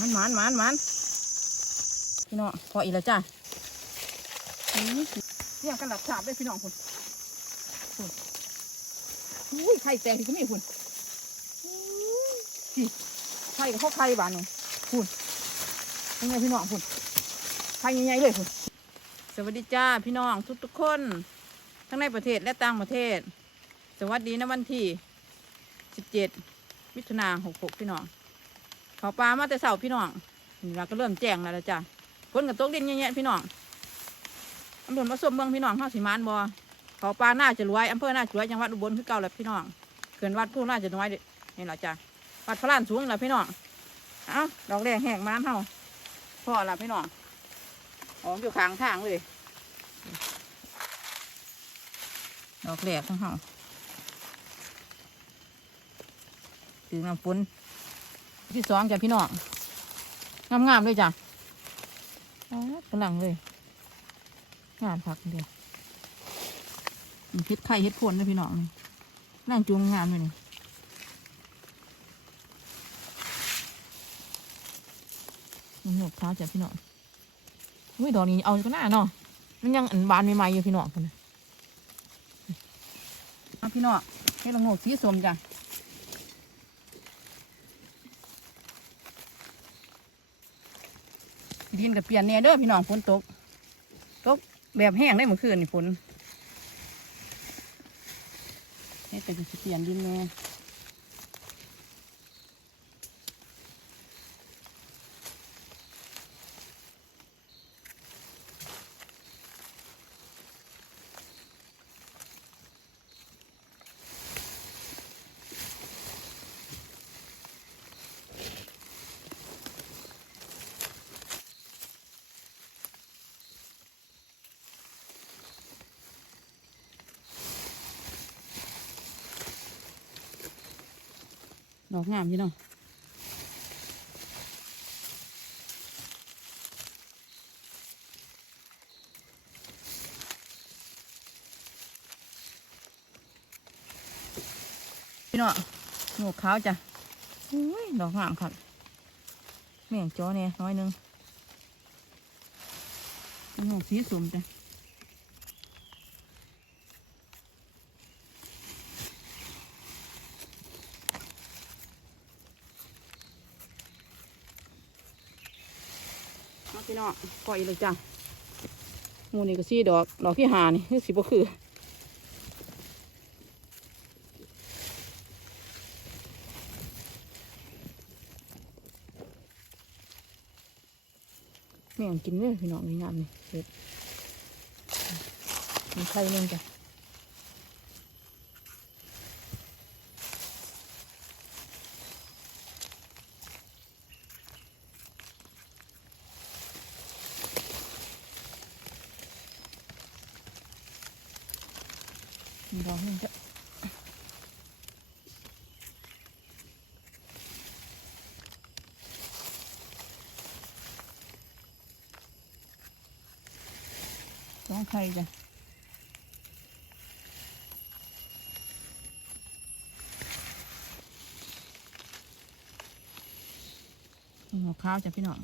มันมานมานมานพี่น้องพออีกแล้วจ้าเนี่ยกันหลับฉาบได้พี่น้องคุณคุณอุ้ยไข่แตกที่ก็มีคุณพี่ไข่กับข้าวไข่บานนี่คุณเป็นไงพี่น้องคุณไข่ใหญ่ๆเลยคุณสวัสดีจ้าพี่น้องทุกทุกคน ทั้งในประเทศและต่างประเทศ สวัสดีนะวันที่สิบเจ็ดมิถุนาหกหกพี่น้อง เขาปลามาแต่เสาพี่น้องนี่เราก็เริ่มแจ้งแล้วละจ้ะฝนกับตกดินเงี้ยพี่น้องอำเภอมาสมเมืองพี่น้องห้าสิมานบ่เขาปลาหน้าจะรวยอำเภอหน้าจะรวยจังหวัดอุบลคือเก่าแหละพี่น้องเขื่อนวัดผู้น่าจะน้อยเนี่แหละจ้ะวัดพระลานสูงแหละพี่น้องเอ้าดอกแรกแหกมานเฮาพ่อละพี่น้องออกอยู่ข้างทางเลยดอกแรกของเฮาตื่นน้ำฝน ที่สองจ้ะพี่น้องงามๆเลยจ้ะอ๋อกำลังเลย งามผักเดียวเฮ็ดไข่เฮ็ดพวนเลยพี่น้องนี่นั่งจูงงามเลยนี่มันหกเท้าจ้ะพี่น้องอุ้ยดอกนี้เอาก็น่าเนาะมันยังอันบานใหม่ๆอยู่พี่น้องคนนะเอาพี่น้องให้ลงโงกสีสมจ้ะ ดินกับเปลี่ยนแน่เด้อพี่น้องฝนตก ตกแบบแห้งได้เมื่อคืนนี่ฝนนี่แต่จะเปลี่ยนดินแน่ ดอกงามพี่น้องพี่น้องหนวกขาวจ้ะอุ้ยดอกงามครับแม่งจอเนี่ยน้อยนึงหนวกสีสมจ้ะ พี่น้องปล่อยเลยจ้ะมูนี่ก็ซี่ดอกดอกที่หานี่คือสิบ่คือแม่งกินเลยพี่น้องนี่งามนี่เด็ดมีไข่นึงจ้ะมีดอกหนึงจ้ะสองไข่จ้ะ หัวข้าวจ้ะพี่น้อง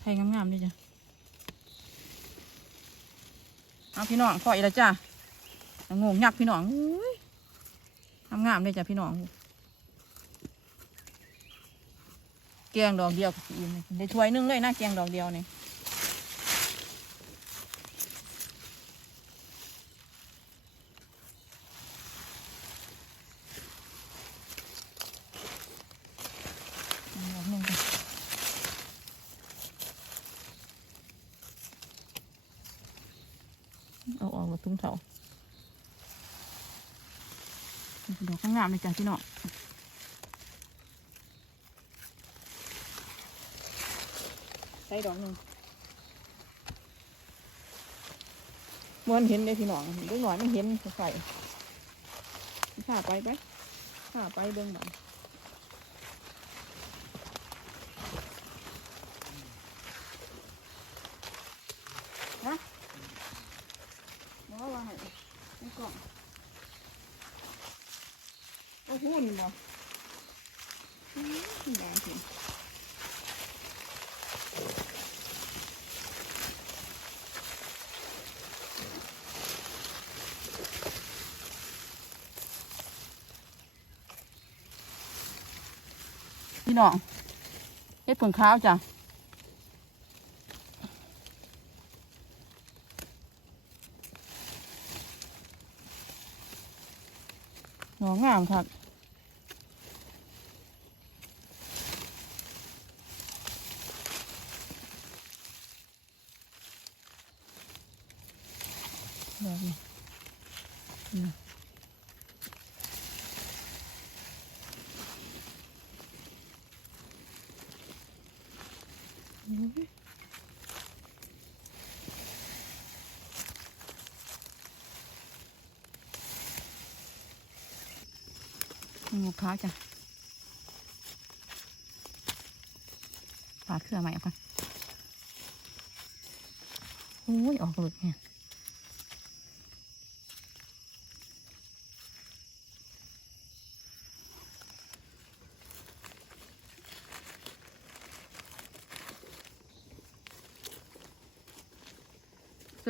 ไทยงามๆด้วยจ้ะเอาพี่น้องขออีกแล้วจ้ะงงยักพี่น้องอุ้ยงามๆเลยจ้ะพี่น้องแกงดอกเดียวก็สิอิ่มเลยได้ถ้วยนึงเลยนะแกงดอกเดียวนี่ดอกหนึ่งจ้ะเอาออกมาตุ้งเถา ดอก งามเลยจ้ะพี่น้องใส่ดอกหนึ่งเมื่อเห็นเลยพี่น้องดูหน่อยไม่เห็นใส่ข้าไปไปข้าไปเบิ่งหน่อย พูนบ่แดงถึงพี่น้องเฮ็ดผงขาวจ้ะน้องงามครับ ดอกนี้นี่หมกขาวจ้ะปาดเครือใหม่เอาก่อนโอ้ย ออกหลุดเนี่ย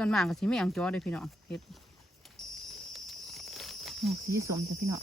ส่วนมากก็สิไม่อังจอเด้พี่น้องเฮ็ดสีสมจ้ะพี่น้อง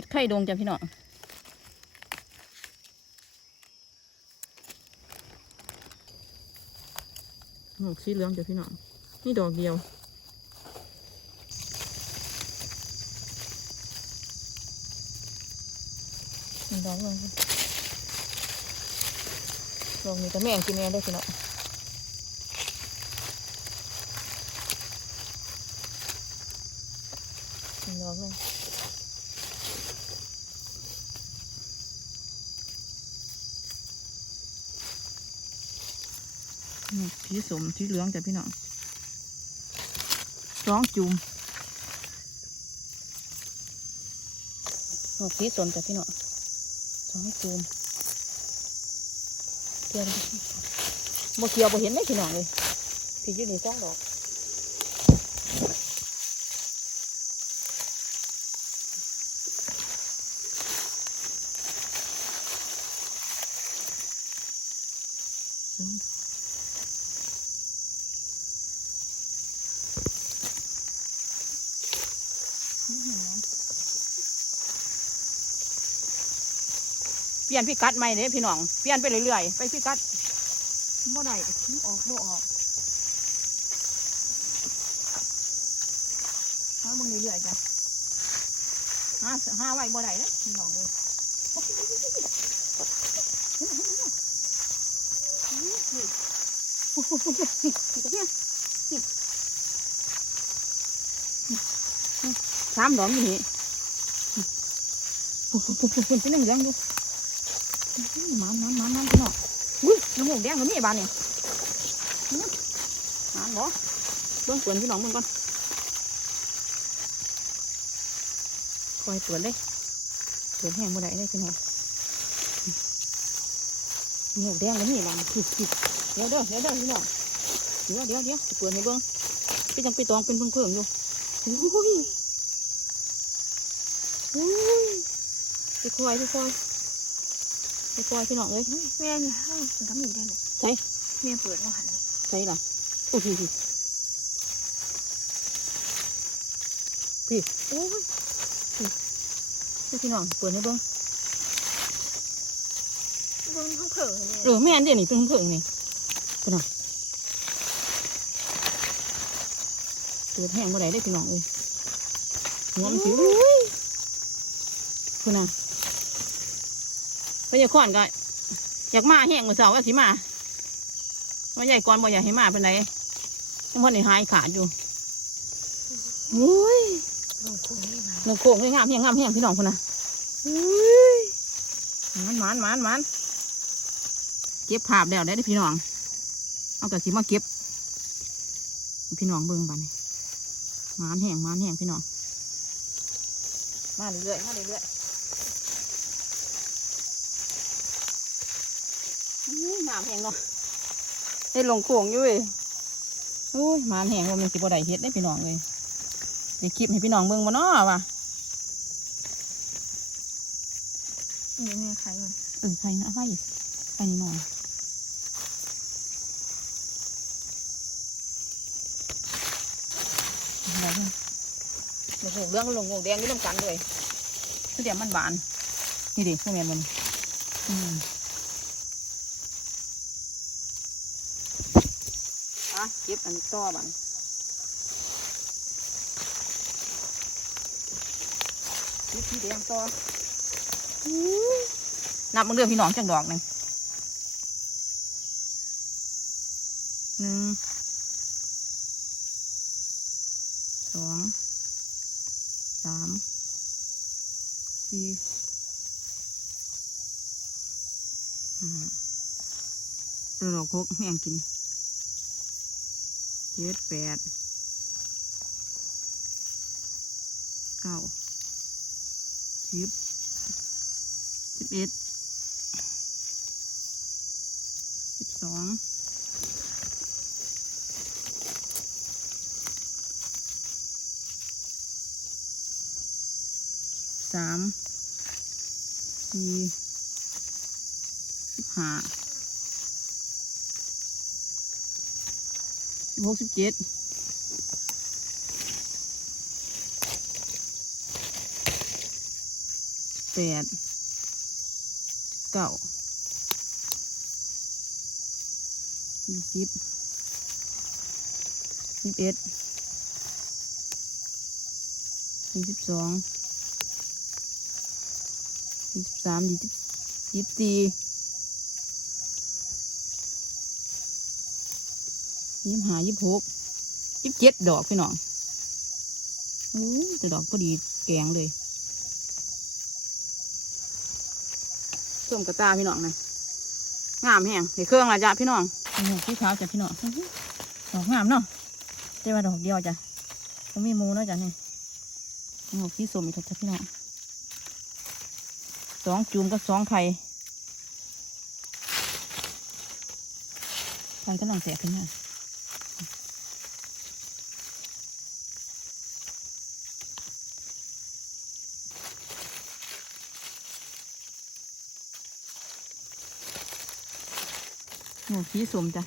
ฮ็ดไข่ดงจ้ะพี่น้องหมกสีเหลืองจ้ะพี่น้องนี่ดอกเดียวดอกหนึงดอกนี้ก็แม่งกินแม่ได้พี่น้องดอกหนึง นี่สีสมสีเหลืองจ้ะพี่น้องสองจุ่มนี่สีสมจ้ะพี่น้องสองจุ่มเทียนบ่เทียวบ่เห็นได้พี่น้องเลยพี่ยื่นี่สองดอก ยนพิกัดใหม่เลยพี่น้องเปลี่ยนไปเรื่อยๆไปพิกัดบ่ได้มันออกบ่ออกหามึงเรื่อยๆจ้ะหาหาไว้บ่ได้เลยพี่น้องเลยนี่โอ้โหนี่นี่ตะเพียนนี่นี่สามดอกนี่โอ้โหโอ้โหโอ้โหเป็นเหลืองๆดู มันมันมันมันพี่น้องอุ้ยน้ำมูแดงกว่านี้บานนี่มันบ่เบิ่งเปิดพี่น้องมึงก่อนคอยเปิดเลยเปิดแห้งบ่ได้เลยพี่น้องน้ำมูแดงกว่านี้บานผิดผิดเดี๋ยวเด้อเดี๋ยวเด้อพี่น้องเดี๋ยวเดี๋ยวเดี๋ยวเปิดให้เบิ่งพี่จังไปตองเป็นเพิ่งเพิ่งอยู่อุ้ยอุ้ยไปคอยไปคอย ไปปล่อยพี่น้องเลยแม่เนี่ยให้มันทำอยู่ได้หรอใช่แม่เปิดมาหันเลยใช่ล่ะโอ้โหพี่โอ้ยพี่พี่น้องเปิดให้เบิ้งบนห้องเผิ่เลยเออแม่อันเดียวนี่เป็นเพิ่งนี่พี่น้องเปิดแห้งบ่ได้ได้อพี่น้องเลยหัวมันสิพี่น้อง พยาคอนก็อยากมาแห้งมือเสาว่าสิมาว่าใหญ่ก่อนบ่อยากให้มาเป็นไรยังพอในหายขาดอยู่โอ้ยลงคุ้งนี่มาหนึ่งโค้งเลยงามแห้งงามแห้งพี่น้องคนน่ะมันมันมันมันเก็บภาพแล้วได้พี่น้อง เอากระสีมาเก็บ พี่น้องเบิ่งบันมันแห้งมันแห้งพี่น้อง มาเรื่อยๆมาเรื่อยๆ อืามแห้งเนาะได้ลงโค้งอยู่เว้ยโอ้ยหมานแห้งว่ามันสิบ่ได้เฮ็ดได้พี่น้องเลยเดี๋ยวคลิปให้พี่น้องเบิ่งบ่เนาะว่ะนี่แม่ใครมันเออใครนะเอาไปไปนี่หน่อยเดี๋ยวเรื่องลงโงกแดงนี่ต้องกันด้วยคือเดี๋ยวมันบานนี่ดิพวกแม่นมันอืมอะเก็บอันนี้ต่อบันเก็บที่แดงต่อนับมึงเดือนพี่น้องจังดอกหนึ่งหนึ่งสองสามสี่ห้าตัวดอกพกแม่งกิน เจ็ดแปดเก้าสิบสิบเอ็ดสิบสองสามสี่สิบห้าสิบ หกสิบเจ็ดแปดเก้ายี่สิบยี่สิบเอ็ดยี่สิบสองยี่สิบสามยี่สิบยี่สิบสี่ ยี่สิบห้ายี่สิบหกยี่สิบเจ็ดดอกพี่น้องโอ้แต่ดอกพอดีแกงเลยส้มกระตาพี่น้องนะงามแห้งในเครื่องละจ้ะพี่น้องโอ้โหพี่ขาวจ้ะพี่น้องน้อหือดอกงามเนาะแต่ว่าดอกเดียวจ้ะก็มีมูเนาะจ้ะนี่โอ้โหพี่สมอีกจ้ะพี่น้องสองจูมก็สองไข่ไข่ก็ลังแตกขึ้นมา โอ้สีสมจ้ะ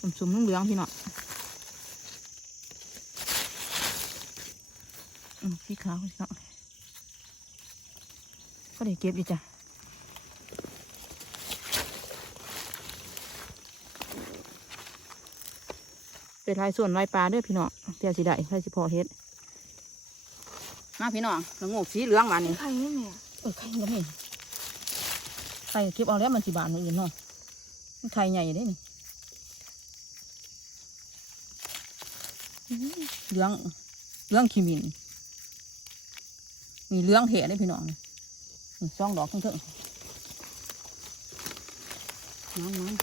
สมสมเหลืองๆพี่เนาะอืมสีขาวพี่เนาะก็ได้เก็บอยู่จ้ะเป็นลายส่วนลายปลาเด้อพี่น้องเดี๋ยวสิได้ใครสิพอเฮ็ดมาพี่น้องละโงกสีเหลืองหวานนี่ใครนี่แม่เออไข่ก็มีไข่เก็บเอาแล้วมันสิบานมืออื่นเนาะ ไข่ใหญ่เด้นี่เหลืองเหลืองขีมินมีเหลืองเหได้พี่น้องนี่องดอกทั้งเถอะน้ำน้ำ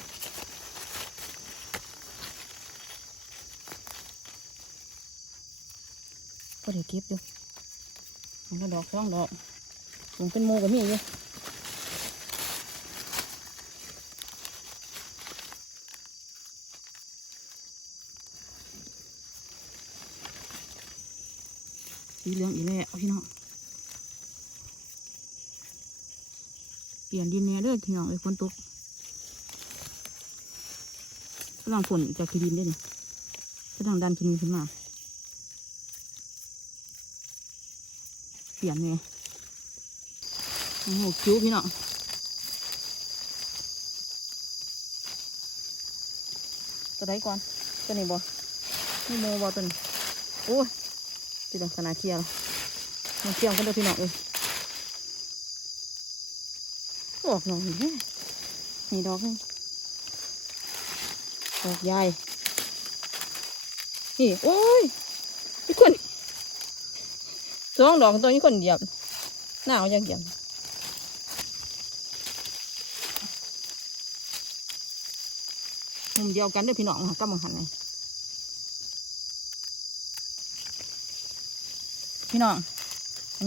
ก็เดี๋ยวเก็บอยู่มันก็ดอกสองดอกผมเป็นโมกับมีอยู่ สีเหลืองอีแล้วพี่น้องเปลี่ยนดินแน่เด้อพี่น้องเอ้ยฝนตกกำลังฝนจากขี้ดินได้นี่กำลังดันขี้ดินขึ้นมาเปลี่ยนไงโอ้โหคิ้วพี่น้องตัวใดก่อนตัวนี้บ่นี่โมบ่ตัวนี้โอ้ย ติดขนาดเคียวมาเคียวกันเด้อพี่น้องเอ้ยออกหน่อยนี่นี่ดอกนึงดอกใหญ่นี่โอ้ยนี่คนสองดอกตัวนี้คนเหยียบหน้าเอาอย่างเหยียบมุมเดียวกันเด้วยพี่น้องค่ะก็มังหันเลย พี่น้อง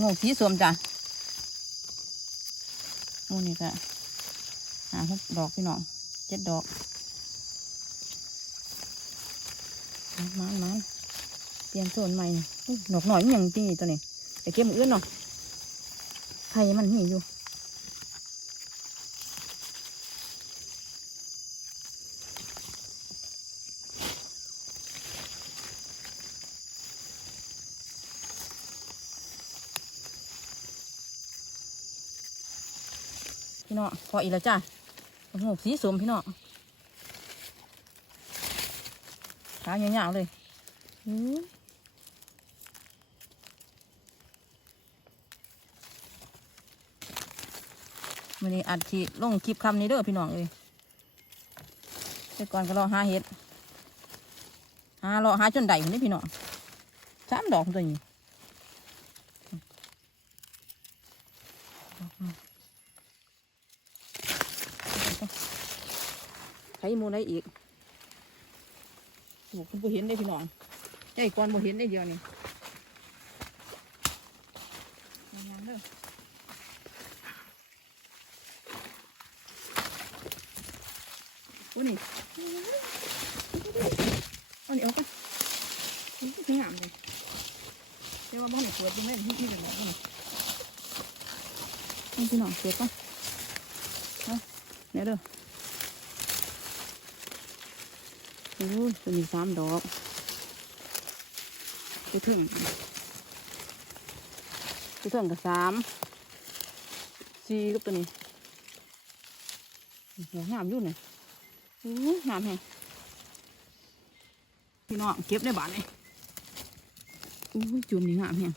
งูสีสวมจ้ะมูนี่ก็หาพวกดอกพี่น้องเจ็ดดอกมันมันเปลี่ยนโซนใหม่นี่อุ๊ยดอกหน่อยมันยังจริงอีตัวนี้แต่เก็บมืออื่นเนาะไผ่มันมีอยู่ พี่น้องพออีกแล้วจ้าโอ้โหสีสมพี่น้องขายาๆเลยอันนี้อัดทีลงคลิปคำนี้เด้อพี่น้องเอ้ยแต่ก่อนก็รอหาเห็ดหารอหาจนได้นี่พี่น้องสามดอกตัวนี้ มูได้อีกบอกคุณบ่เห็นได้พี่น้องใจก่อนบ่เห็นได้เดียวนี่ยังเด้อโอ้นี่เอานี่ออกไปนี่คืองามเลยเดี๋ยวว่าบ้านไหนเปิดยังไงที่ที่เป็นหมอบ้างนี่พี่น้องเปิดป่ะเอาเดี๋ยเด้อ โอ้ตัวนี้สามดอกตัวถึงตัวถึงกับสามสี่กับตัวนี้หัวงามอยู่เนี่ยโอ้ยงามแฮงพี่น้องเก็บในบ้านเลยโอ้จุ่มนี่งามแฮง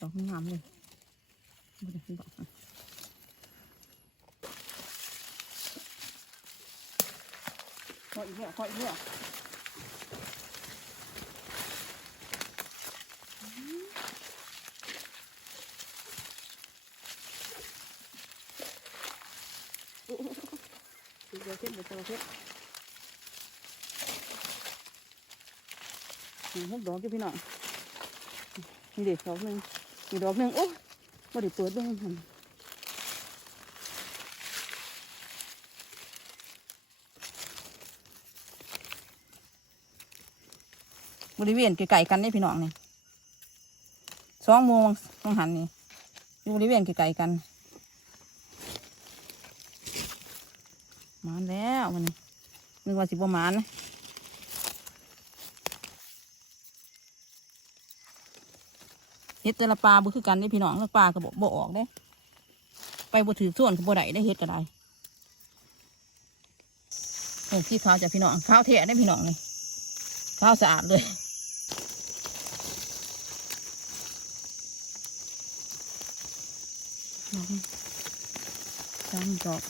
ดอกงามเลยบ่ได้ดอกอะขออีกเรื่อขออีกเรื่ออู้อู้อู้อู้เดี๋ยวเช็ดเดี๋ยวเช็ดหนึ่งหกดอกอยู่พี่น้อง นี่เด็กดอกหนึ่งอีกดอกหนึ่งโอ้บ่ได้เปิดเบิ่งหั่นบริเวณไกลๆกันนี่พี่น้องนี่สองโมงมองหันนี่อยู่บริเวณไกลๆกัน มาแล้วมันนี้นึกว่าสิบ่มานนะ เฮ็ดแต่ละปลาบ่คือกันได้พี่น้องแล้วปลาก็บ่บ่ออกเด้ ไปบ่ถือส่วนก็บ่ได้ได้เฮ็ดก็ได้โอ้พี่ขาวจ้ะพี่น้องขาวแท้ได้พี่น้องนี่ขาวสะอาดเลยดอกสามดอก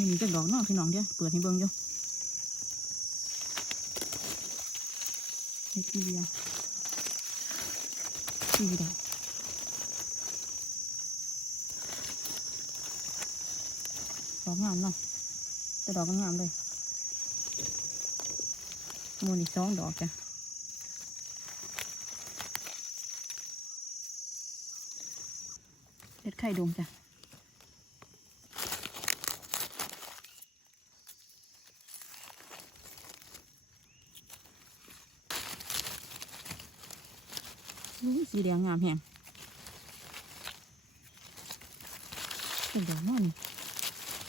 นี่มีจักดอกเนาะพี่น้องเด้อเปิดให้เบิ่งอยู่เฮ็ดทีเดียวสี่ดอกดอกงามเนาะแต่ดอกงามเลยมูนี่สองดอกจ้ะเด็ดไข่ดงจ้ะ สีแดงงามแฮงเป็นดอกนั่น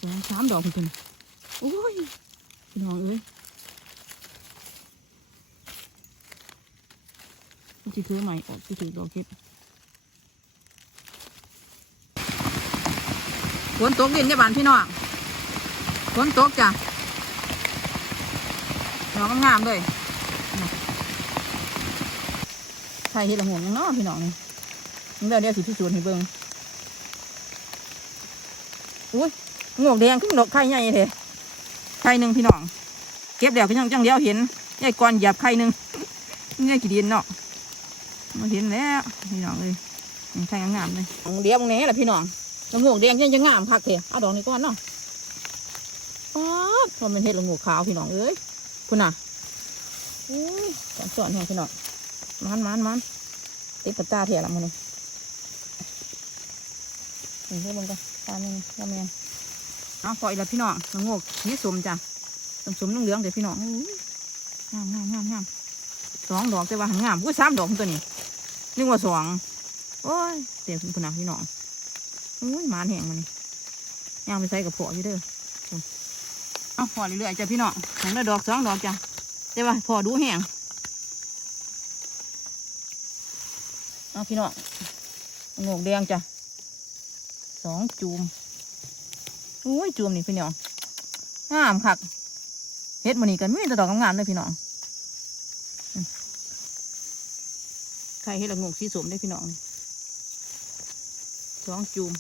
สองสามดอกเป็นโอ้ยพี่น้องเอ้ยจะถือใหม่ออกจะถือดอกเก็บฝนตกเย็นในบ้านพี่น้องฝนตกจ้ะดอกงามๆเลย ใช่เห็ดละหงยังเนาะพี่น้องนี่เดี๋ยวเดี๋ยวสิพิสูจน์ให้เบิ่งอุ้ยงวกแดงขึ้นดอกไข่ใหญ่เลยไข่หนึ่งพี่น้อง เก็บแล้วก็ยังจังเดียวเห็นยายกรเหยียบไข่หนึ่งนี่กี่เดินเนาะมาเห็นแล้วพี่น้องเลยไข่งามเลยของเดียวตรงนี้แหละพี่น้องละงวกแดงยังจะงามคักเถอะเอาดอกนี้ก่อนเนาะป๊าดพอมันเห็ดละงวกขาวพี่น้องเอ้ยคุณน่ะอุ้ยสอนสอนแห้งพี่น้อง มันมันมันติดกับตาเถอะละมันนี่นี่เพื่อนบังกันตาหนึ่งตาแมนเอาปล่อยล้วพี่น้องละงวกสีสมจ้ะสมสมๆเหลืองๆเดี๋ยวพี่น้องงามงามงามงามสองดอกแต่ว่าหางงามอุ้ยสามดอกตัวนี้นึกว่าสองโอ้ยเต็มคุณน่ะพี่น้องอุ้ยมานแห้งมันนี่ย่างไปใส่กับพออยู่เด้อเอาพอเรื่อยๆจ้ะพี่น้องแห้งละดอกสองดอกจ้ะแต่ว่าพอดูแห้ง เอาพี่น้องงวกแดงจ้ะสองจูมอุ้ยจูมนี่พี่น้องงามคักเฮ็ดมันนี่กันมีแต่ดอกงามๆเลยพี่น้องใครเฮ็ดละงวกสีสมได้พี่น้องสองจูม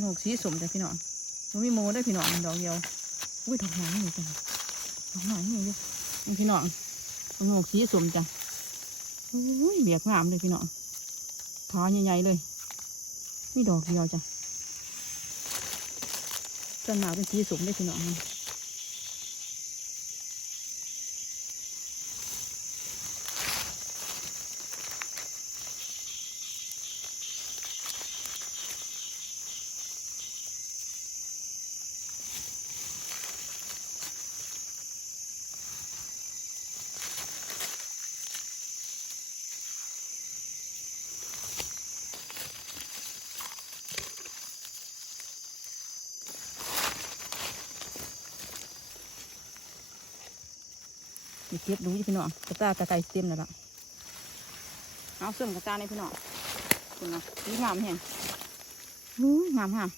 หนูกสีสมจ้ะพี่น้องมันมีโมได้พี่น้องดอกเดียว อุ้ยดอกหางนี่จังดอกหางนี่ดินี่พี่น้องหนูกสีสมจ้ะอุ้ยเบียกงามเลยพี่น้องท้าใหญ่ๆเลยนี่ดอกเดียวจ้ะต้นหนาวเป็นสีสมได้พี่น้อง นี่เก็บดูพี่น้องกระตากระไตเต็มแล้วล่ะเอาเสื่อมกระตาในพี่น้องคุณนะนี่งามแฮงอู้งามงาม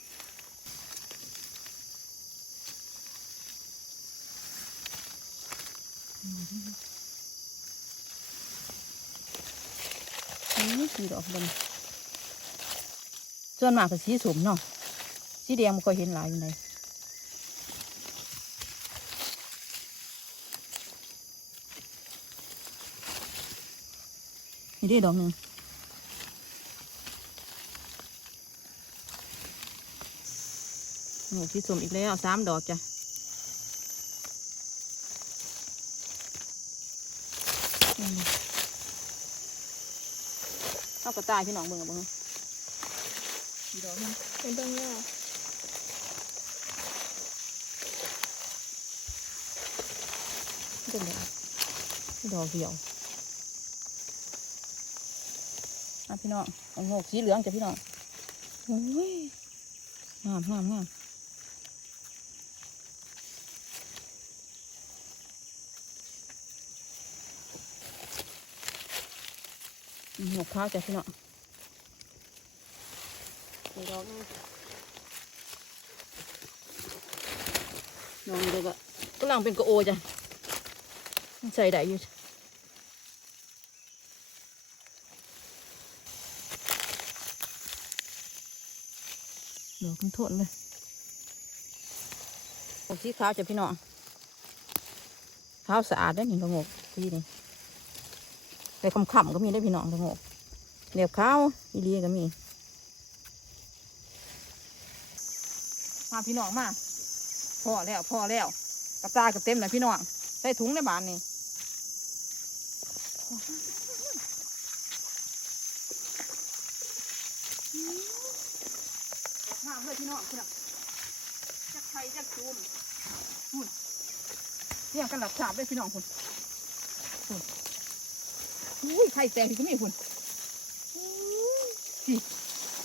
นี่สีดอกดำส่วนมากก็สีสมเนาะสีแดงมันก็เห็นหลายอยู่ไหน นี่ได้ดอกหนึ่งโอ้สีสมอีกแล้วสามดอกจ้ะอืมเอากระต่ายพี่น้องเบิ่งกับเบิ่งดอกนึงเป็นต้นยอดเป็นไงดอกเดียว อะพี่น้องเอาหกสีเหลืองจ้ะพี่น้องโอ้ยงามงามงามอืมหกข้าวจ้ะพี่น้องเป็นดอกนึงน้องเด็กก็กำลังเป็นกระโอจ้ะใส่ได้อยู่ ดอกมันทนเลยโอ้สีขาวจ้ะพี่น้องขาวสะอาดได้อนี่ระงกสีนี่แต่คำๆก็มีได้พี่น้องระงกเหนียบขาวอีเลียก็มีมาพี่น้องมาพอแล้วพอแล้วกระตายก็เต็มแล้วพี่น้องใส่ถุงในบ้านนี่ห้ามเลยพี่น้อง คุณจักไข่จักจูมคุณเนี่ยกันหลับฉาบเลยพี่น้องคุณคุณอุ้ยไข่แตงที่ก็มีคุณอุ้ย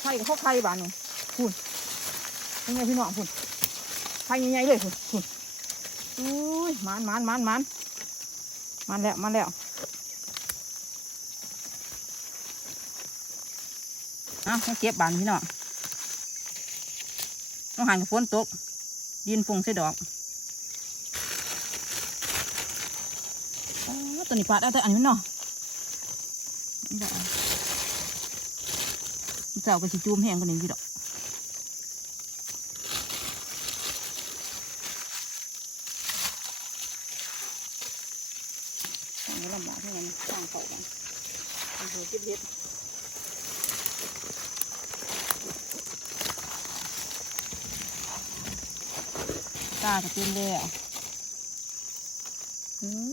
ไข่กับข้าวไข่บานนี่คุณยังไงพี่น้องคุณไข่ใหญ่ๆเลยคุณคุณอุ้ยมันมันมันมันมันแล้วมันแล้วเอะมาเก็บบานพี่น้อง องหันกับฝนตกดินฟุ้งใส่ดอกอตัวนี้ปลาได้แต่อันนี้มันเนาะนี่ดอกเจ้าก็สิจูมแห้งกว่านี้พี่ดอกทางนี้ลำบากที่มันสร้างเขากันโอ้โหเก็บเห็ด ก็จะเป็นแล้วอืม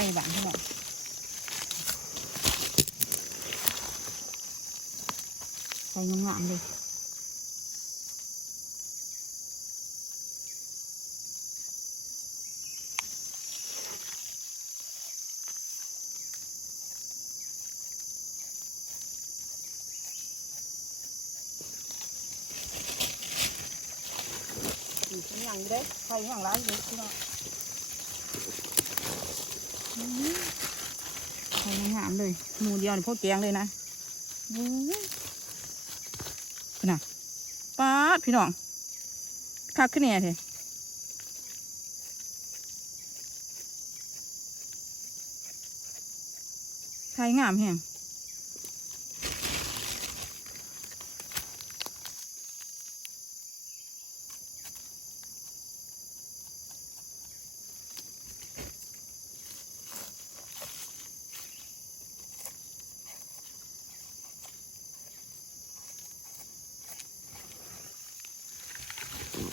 พริกไทยบ้านพี่น้องใส่งามๆเลยอี กอย่างอยู่เด้ไข่อย่างร้ายอยู่พี่น้องอื้อไข่งามๆเลยหมูเดียวนี่พวกแกงเลยนะอื้อพี่น่ะป้าดพี่น้องคักขึ้นแน่เถอะไข่งามแฮง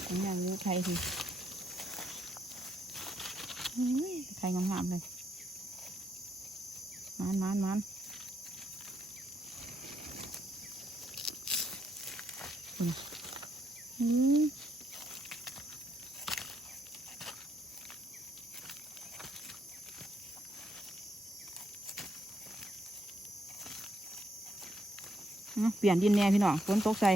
อย่างนี้ไข่สิอื้อไข่งามๆเลยมันมันมันอืมเปลี่ยนดินแน่พี่น้องฝนตกใส่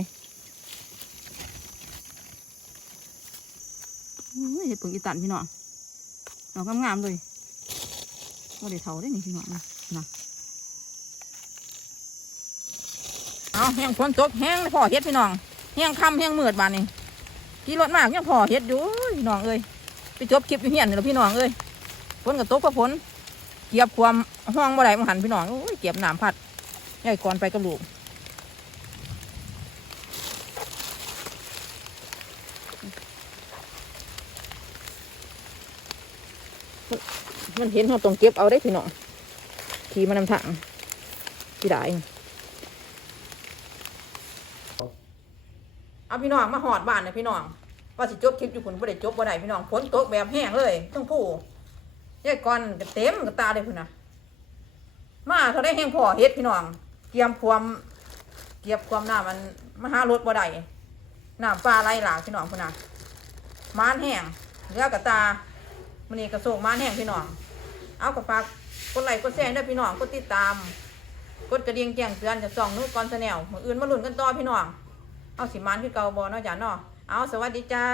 อุ้ยเห็ดเปิงอีตันพี่น้องดอกงามๆเลยว่าเดี๋ยวเถาได้หนี่พี่น้องนะนะเอาแห้งฝนตกแห้งเลยพอเห็ดพี่น้องแห้งค่ำแห้งมืดบานนี่ขี่รถมากยังพอเห็ดอยู่พี่น้องเอ้ยไปจบคลิปอยู่เฮียนนี่แหละพี่น้องเอ้ยฝนกับตกก็ฝนเกียบความห้องบ่ได้มหันพี่น้องโอ้ยเกียบน้ำพัดใหญ่ก่อนไปกับลูก มันเห็นเขาต้องเก็บเอาได้พี่น้องขี่มานำทางที่ได้เอาพี่น้องมาหอดบ้านนะพี่น้องว่าสิจบคลิปอยู่ผลบ่ได้จบบ่ได้พี่น้องฝนตกแบบแห้งเลยทั้งผู้ยายก่อนก็เต็มกับตาเลยพุ่นนะมาเท่าได้แห้งพอเฮ็ดพี่น้องเกียมความเกียบความหน้ำมันมาหารถบ่ได้น้ำปลาไหลหลากพี่น้องพุ่นนะมานแห้งเลือกับตามันนี่กระส่งมานแห้งพี่น้อง เอากระฝากกดไลค์กดแชร์ด้วยพี่น้องกดติดตาม กดกระดิ่งแจ้งเตือนจะส่องนู้นก่อนแนลมืออื่นมาลุ้นกันต่อพี่น้องเอาสิมันคือเก่าบอเนาะจ้ะเนาะเอาสวัสดีจ้า